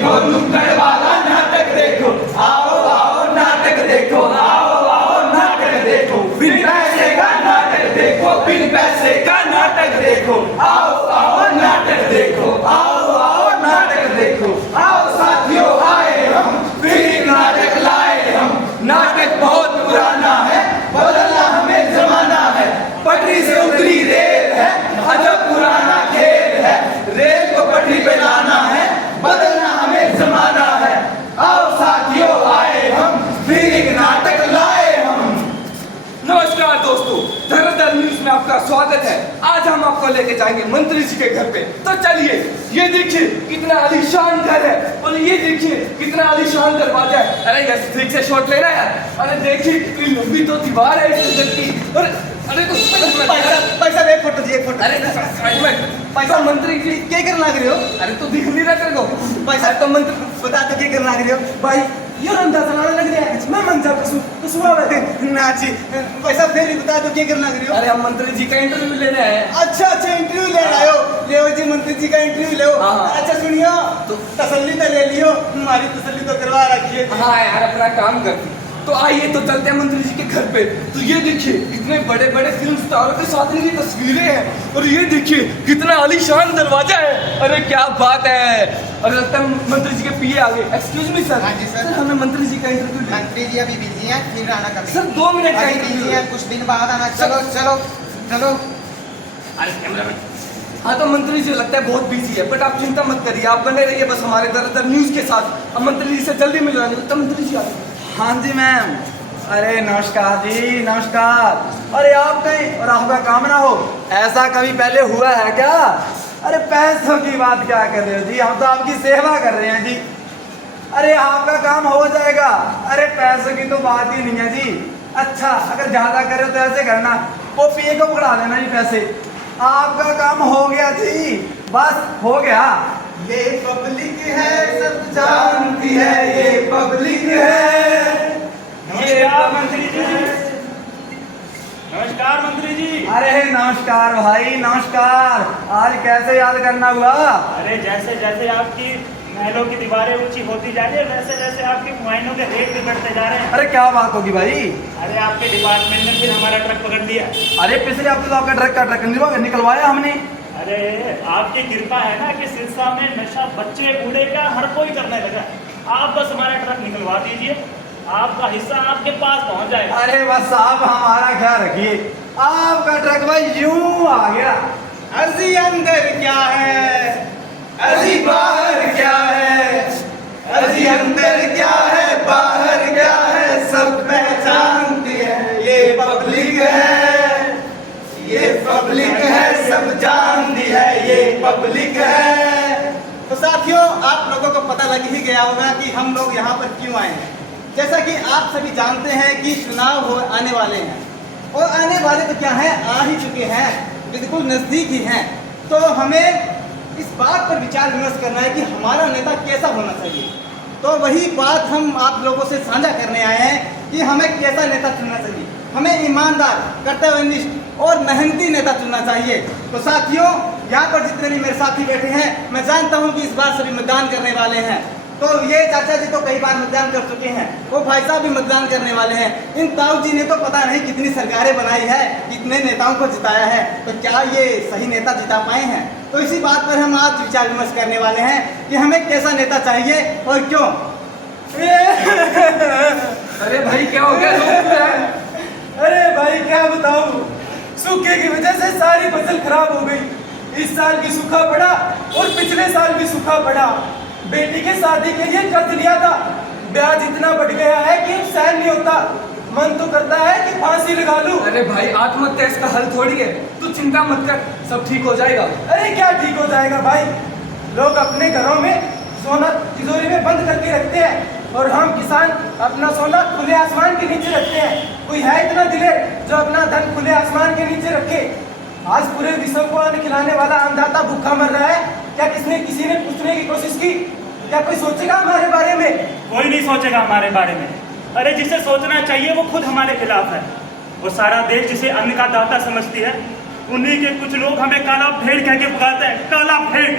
देखो, नुक्कड़ वाला नाटक देखो, आओ आओ नाटक देखो, आओ आओ नाटक देखो, बिन पैसे का नाटक देखो, बिन पैसे का नाटक देखो, आओ आओ नाटक देखो, आओ आओ नाटक देखो, आओ साथियों आए हम, फिर एक नाटक लाए हम। नाटक बहुत पुराना है, बदलना हमें जमाना है, पटरी से उतरी रेल है, अजब पुराना खेल है, रेल को पटरी पे लाना है, बदलना हमें जमाना है, आओ साथियों आए हम, फिर एक नाटक लाए हम। नमस्कार दोस्तों, धराधर न्यूज में आपका स्वागत है। आज हम आपको लेके जाएंगे मंत्री जी के घर पे। तो चलिए, ये देखिए कितना आलीशान घर है, और ये देखिए कितना आलीशान दरवाजा है। अरे यार ठीक से शॉट लेना यार। अरे देखिए कितनी लंबी तो दीवार है इस घर की। अरे तो पैसा एक फोटो जी, एक फोटो। अरे पैसा मंत्री जी क्या करना लग रहे हो? अरे तो दिख नहीं रहा तेरे को पैसा तो मंत्री बता तो क्या करना लग रहे हो भाई? ये रंधा चलाने लग रहा है। मैं मन जाता तो सुबह ना जी, पैसा फिर भी बता दो क्या करना लग रहे हो? अरे हम मंत्री जी का इंटरव्यू लेने आए हैं। अच्छा अच्छा, इंटरव्यू ले रहे हो? ले जी, मंत्री जी का इंटरव्यू ले। अच्छा सुनियो, तो तसल्ली तो ले लियो, हमारी तसल्ली तो करवा रखिए। हाँ यार, अपना काम करती। तो आइए तो चलते हैं मंत्री जी के घर पे। तो ये देखिए कितने बड़े बड़े फिल्म स्टारों के साथ इनकी तस्वीरें हैं, और ये देखिए कितना आलीशान दरवाजा है। अरे क्या बात है। और लगता है मंत्री जी के पीए आ गए। Excuse me sir. हाँ जी सर। हमें मंत्री जी का इंटरव्यू लेना है। मंत्री जी अभी बिजी हैं, फिर आना कभी। सर 2 मिनट का अभी इंटरव्यू बिजी हैं, कुछ दिन बाद आना। चलो चलो चलो। अरे कैमरा। हाँ तो मंत्री जी लगता है बहुत बिजी है, बट आप चिंता मत करिए, आप बने रहिए बस हमारे दरअसल न्यूज के साथ। अब मंत्री जी से जल्दी मिलवाएंगे। तो मंत्री जी आ गए। हाँ जी मैम। अरे नमस्कार जी, नमस्कार। अरे आप कहीं और आपका काम ना हो, ऐसा कभी पहले हुआ है क्या? अरे पैसों की बात क्या कर रहे हो जी, हम तो आपकी सेवा कर रहे हैं जी। अरे आपका काम हो जाएगा। अरे पैसों की तो बात ही नहीं है जी। अच्छा, अगर ज्यादा करे तो ऐसे करना, वो पीए को पकड़ा देना जी पैसे। आपका काम हो गया जी, बस हो गया। ये पब्लिक है, सब जानती है, ये पब्लिक है। नमस्कार मंत्री जी। नमस्कार मंत्री जी। अरे नमस्कार भाई, नमस्कार। आज कैसे याद करना हुआ? अरे जैसे जैसे आपकी महलों की दीवारें ऊंची होती जा रही है, वैसे वैसे आपके मुआयनों के रेट भी बढ़ते जा रहे हैं। अरे क्या बात होगी भाई? अरे आपके डिपार्टमेंट ने फिर हमारा ट्रक पकड़ लिया। अरे पिछले हफ्ते तो आपका ट्रक निकलवाया हमने। अरे आपकी कृपा है ना कि सिरसा में नशा बच्चे बूढ़े का हर कोई करने लगा। आप बस हमारा ट्रक निकलवा दीजिए, आपका हिस्सा आपके पास पहुंच जाएगा। अरे बस आप हमारा ख्याल रखिए, आपका ट्रक भाई यूं आ गया। अजी अंदर क्या है, अजी बाहर क्या है, अजी अंदर क्या है, बाहर क्या है, सब पहचानती है, ये पब्लिक है, ये पब्लिक है, सब जानती है, ये पब्लिक है। तो साथियों, आप लोगों को पता लग ही गया होगा कि हम लोग यहाँ पर क्यों आए हैं। जैसा कि आप सभी जानते हैं कि चुनाव आने वाले हैं, और आने वाले तो क्या है, आ ही चुके हैं, बिल्कुल नज़दीक ही हैं। तो हमें इस बात पर विचार विमर्श करना है कि हमारा नेता कैसा होना चाहिए। तो वही बात हम आप लोगों से साझा करने आए हैं कि हमें कैसा नेता चुनना चाहिए। हमें ईमानदार, कर्तव्यनिष्ठ और मेहनती नेता चुनना चाहिए। तो साथियों, यहाँ पर जितने भी मेरे साथी बैठे हैं, मैं जानता हूँ कि इस बार सभी मतदान करने वाले हैं। तो ये चाचा जी तो कई बार मतदान कर चुके हैं, वो भाई साहब भी मतदान करने वाले हैं। इन ताऊ जी ने तो पता नहीं कितनी सरकारें बनाई है, कितने नेताओं को जिताया है, तो क्या ये सही नेता जिता पाए हैं? तो इसी बात पर हम आज विचार विमर्श करने वाले हैं कि हमें कैसा नेता चाहिए और क्यों। अरे भाई क्या हो गया? अरे भाई क्या बताऊं, सूखे की वजह से सारी फसल खराब हो गई। इस साल भी सूखा पड़ा और पिछले साल भी सूखा पड़ा। बेटी के शादी के लिए कर्ज लिया था, ब्याज इतना बढ़ गया है कि सहन नहीं होता। मन तो करता है कि फांसी लगा लूं। अरे भाई आत्महत्या इसका हल थोड़ी है, तू चिंता मत कर, सब ठीक हो जाएगा। अरे क्या ठीक हो जाएगा भाई, लोग अपने घरों में सोना तिजोरी में बंद करके रखते हैं, और हम किसान अपना सोना खुले आसमान के नीचे रखते हैं। कोई है इतना दिलेर जो अपना धन खुले आसमान के नीचे रखे? आज पूरे विश्व को अन्न खिलाने वाला अन्नदाता भूखा मर रहा है। क्या किसी ने पूछने की कोशिश की? क्या कोई सोचेगा हमारे बारे में? कोई नहीं सोचेगा हमारे बारे में। अरे जिसे सोचना चाहिए वो खुद हमारे खिलाफ है, और सारा देश जिसे अन्न का दाता समझती है, उन्हीं के कुछ लोग हमें काला भेड़ कह के पुकारते हैं। काला भेड़।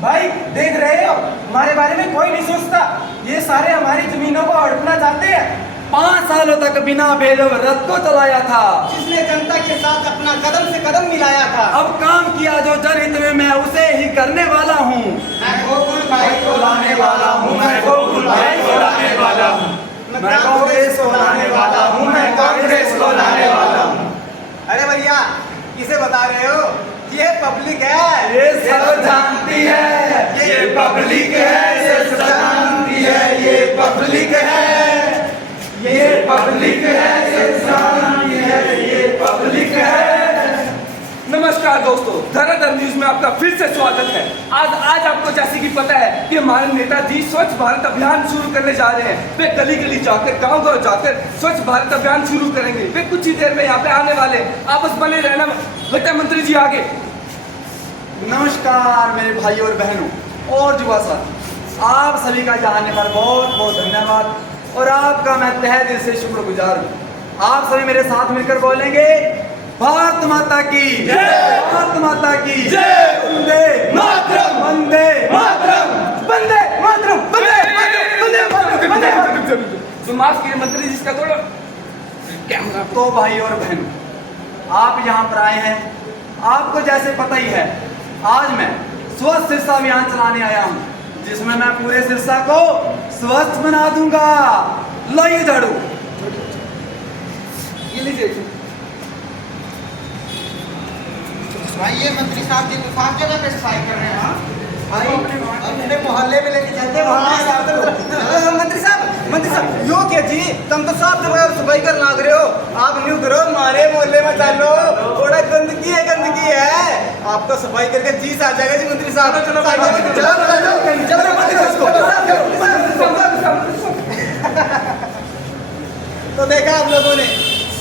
भाई देख रहे हो, हमारे बारे में कोई नहीं सोचता। ये सारे हमारी जमीनों को हड़पना चाहते हैं। 5 सालों तक बिना भेदों रथ को चलाया था, जिसने जनता के साथ अपना कदम से कदम मिलाया था। अब काम किया जो जनहित में मैं उसे ही करने वाला हूँ। मैं गोकुल भाई को लाने वाला हूँ, मैं गोकुल भाई को लाने वाला हूँ, मैं कांग्रेस को लाने वाला हूँ, मैं कांग्रेस को लाने वाला हूँ। अरे भैया किसे बता रहे हो? ये पब्लिक है, ये सब जानती है, ये पब्लिक है, ये सब जानती है, ये पब्लिक है, ये पब्लिक है, ये जानती है, ये पब्लिक है। नमस्कार दोस्तों, धराधर न्यूज में आपका फिर से स्वागत है। आज आपको जैसे कि पता है कि हमारे नेताजी स्वच्छ भारत अभियान शुरू करने जा रहे हैं। वे गली गली जाकर, गांव गांव जाकर स्वच्छ भारत अभियान शुरू करेंगे। वे कुछ ही देर में यहाँ पे आने वाले। आप बस बने रहना। वित्त मंत्री जी आगे। नमस्कार मेरे भाइयों और बहनों और युवा साथी, आप सभी का यहाँ आने पर बहुत बहुत धन्यवाद और आपका मैं तहे दिल से शुक्रगुजार हूँ। आप सभी मेरे साथ मिलकर बोलेंगे, भारत माता की जय, भारत माता की जय, वंदे मातरम, वंदे मातरम, वंदे मातरम, वंदे मातरम, वंदे मातरम, वंदे मातरम। तो माफ कीजिए मंत्री जी, इसका थोड़ा कैमरा। तो भाई और बहनों, आप यहाँ पर आए हैं, आपको जैसे पता ही है आज मैं स्वच्छ सिरसा अभियान चलाने आया हूँ, जिसमें मैं पूरे सिरसा को स्वच्छ बना दूंगा। लाइए झाड़ू, ये लीजिए। भाई ये मंत्री साहब जी तो साफ जगह पे सफाई कर रहे हैं। हाँ भाई अपने मोहल्ले में लेके चलते हैं। मंत्री साहब यो क्या जी, तुम तो साफ जगह सफाई कर लाग रहे हो। आप न्यू करो, हमारे मोहल्ले में चलो, थोड़ा गंदगी है। आपको सफाई करके जीस आ जाएगा जी मंत्री साहब। चलो तो देखा आप लोगों ने,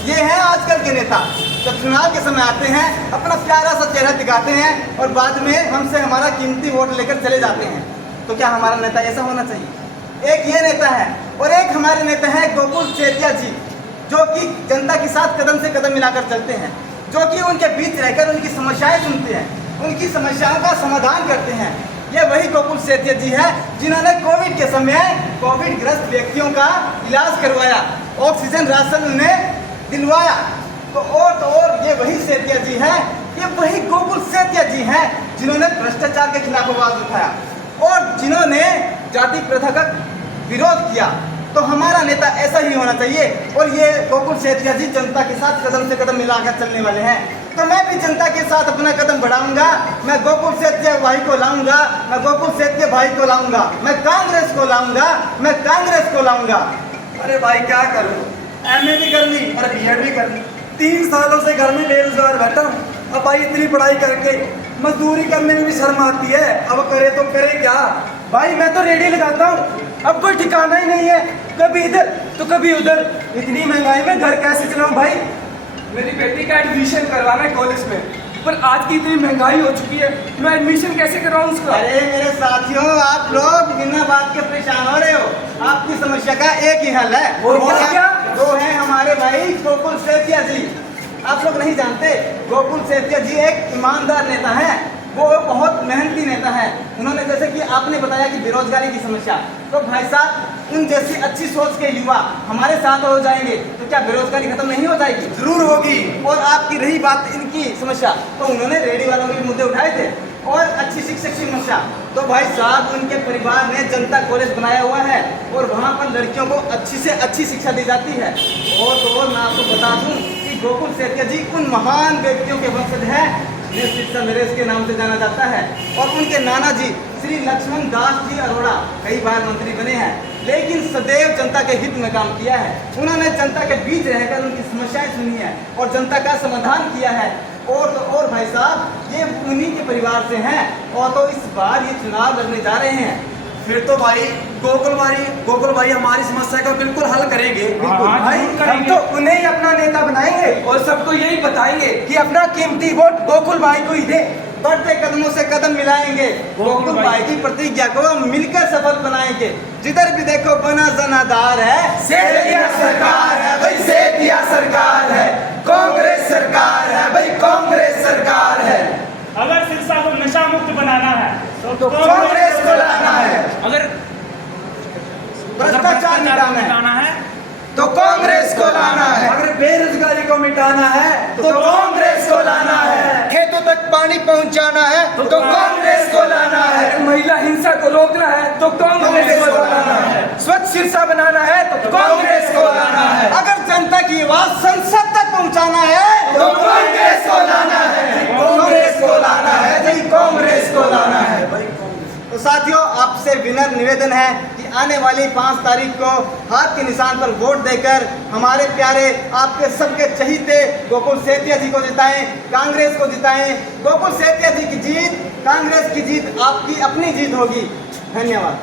ये है आजकल के नेता। जब चुनाव के समय आते हैं, अपना प्यारा सा चेहरा दिखाते हैं और बाद में हमसे हमारा कीमती वोट लेकर चले जाते हैं। तो क्या हमारा नेता ऐसा होना चाहिए? एक ये नेता है और एक हमारे नेता है गोकुल सेठिया जी, जो कि जनता के साथ कदम से कदम मिलाकर चलते हैं, जो कि उनके बीच रहकर उनकी समस्याएं सुनते हैं, उनकी समस्याओं का समाधान करते हैं। ये वही गोकुल सेठिया जी है जिन्होंने कोविड के समय कोविड ग्रस्त व्यक्तियों का इलाज करवाया, ऑक्सीजन राशन उन्हें दिलवाया। तो और ये वही सेठिया जी है, ये वही गोकुल सेठिया जी हैं जिन्होंने भ्रष्टाचार के खिलाफ आवाज उठाया और जिन्होंने जाति प्रथा का विरोध किया। तो हमारा नेता ऐसा ही होना चाहिए और ये गोकुल सेठिया जी जनता के साथ कदम से कदम मिलाकर चलने वाले हैं। तो मैं भी जनता के साथ अपना कदम बढ़ाऊंगा। मैं गोकुल सेठिया भाई को लाऊंगा, मैं गोकुल सेठिया भाई को लाऊंगा, मैं कांग्रेस को लाऊंगा, मैं कांग्रेस को लाऊंगा। अरे भाई क्या करूँ, MA भी कर ली और BEd भी कर ली, 3 सालों से घर में बेरोजगार बैठा हूँ। अब भाई इतनी पढ़ाई करके मजदूरी करने में भी शर्म आती है, अब करे तो करे क्या। भाई मैं तो रेडी लगाता हूँ, अब कोई ठिकाना ही नहीं है, कभी इधर तो कभी उधर। इतनी महंगाई में घर कैसे चलाऊं भाई? मेरी बेटी का एडमिशन करवाना है कॉलेज में, पर आज की इतनी महंगाई हो चुकी है, मैं एडमिशन कैसे करवाऊं उसका? अरे मेरे साथियों, आप लोग बिना बात के परेशान हो रहे हो। आपकी समस्या का एक ही हल है, वो क्या? वो है हमारे भाई गोकुल सेठिया जी। आप लोग नहीं जानते, गोकुल सेठिया जी एक ईमानदार नेता है, वो बहुत मेहनती नेता है। उन्होंने जैसे कि आपने बताया कि बेरोजगारी की समस्या, तो भाई साहब उन जैसी अच्छी सोच के युवा हमारे साथ हो जाएंगे तो क्या बेरोजगारी खत्म नहीं हो जाएगी? जरूर होगी। और आपकी रही बात इनकी समस्या, तो उन्होंने रेडी वालों के मुद्दे उठाए थे और अच्छी शिक्षक की समस्या। तो भाई साहब उनके परिवार ने जनता कॉलेज बनाया हुआ है और वहाँ पर लड़कियों को अच्छी से अच्छी शिक्षा दी जाती है। और तो और मैं आपको बता दूं कि गोकुल सेठिया जी उन महान व्यक्तियों के वंशज हैं जिन्हें शिक्षा नरेश के नाम से जाना जाता है। और उनके नाना जी श्री लक्ष्मण दास जी अरोड़ा कई बार मंत्री बने हैं, लेकिन सदैव जनता के हित में काम किया है। उन्होंने जनता के बीच रहकर उनकी समस्याएं सुनी है और जनता का समाधान किया है। और तो और भाई साहब ये उन्हीं के परिवार से हैं और तो इस बार ये चुनाव लड़ने जा रहे हैं। फिर तो भाई गोकुल भाई हमारी समस्या का बिल्कुल हल करेंगे। हाँ, भाई हम तो उन्हें ही अपना नेता बनाएंगे और सबको यही बताएंगे कि अपना कीमती वोट गोकुल भाई को ही दे। बढ़ते कदमों से कदम मिलाएंगे, गोकुल भाई की प्रतिज्ञा को हम मिलकर सफल बनाएंगे। जिधर भी देखो बना जनादार है, सेठिया सरकार है भाई, सेठिया सरकार है, कांग्रेस सरकार है भाई, कांग्रेस सरकार है। अगर सिरसा को नशा मुक्त बनाना है तो तो कांग्रेस को लाना है। अगर भ्रष्टाचार मिटाना है तो कांग्रेस को लाना है। अगर बेरोजगारी को मिटाना है तो कांग्रेस को लाना है। खेतों तक पानी पहुंचाना है तो कांग्रेस को लाना है। महिला हिंसा को रोकना है तो कांग्रेस को लाना है। स्वच्छ शीर्षा बनाना है तो कांग्रेस को लाना है। अगर जनता की आवाज संसद तक पहुंचाना है तो कांग्रेस को लाना है। कांग्रेस को लाना है जी, कांग्रेस को लाना है। तो साथियों, आपसे विनम्र निवेदन है कि आने वाली 5 तारीख को हाथ के निशान पर वोट देकर हमारे प्यारे आपके सबके चहीते गोकुल सेतिया जी को जिताएं, कांग्रेस को जिताएं। गोकुल सेतिया जी की जीत, कांग्रेस की जीत आपकी अपनी जीत होगी। धन्यवाद।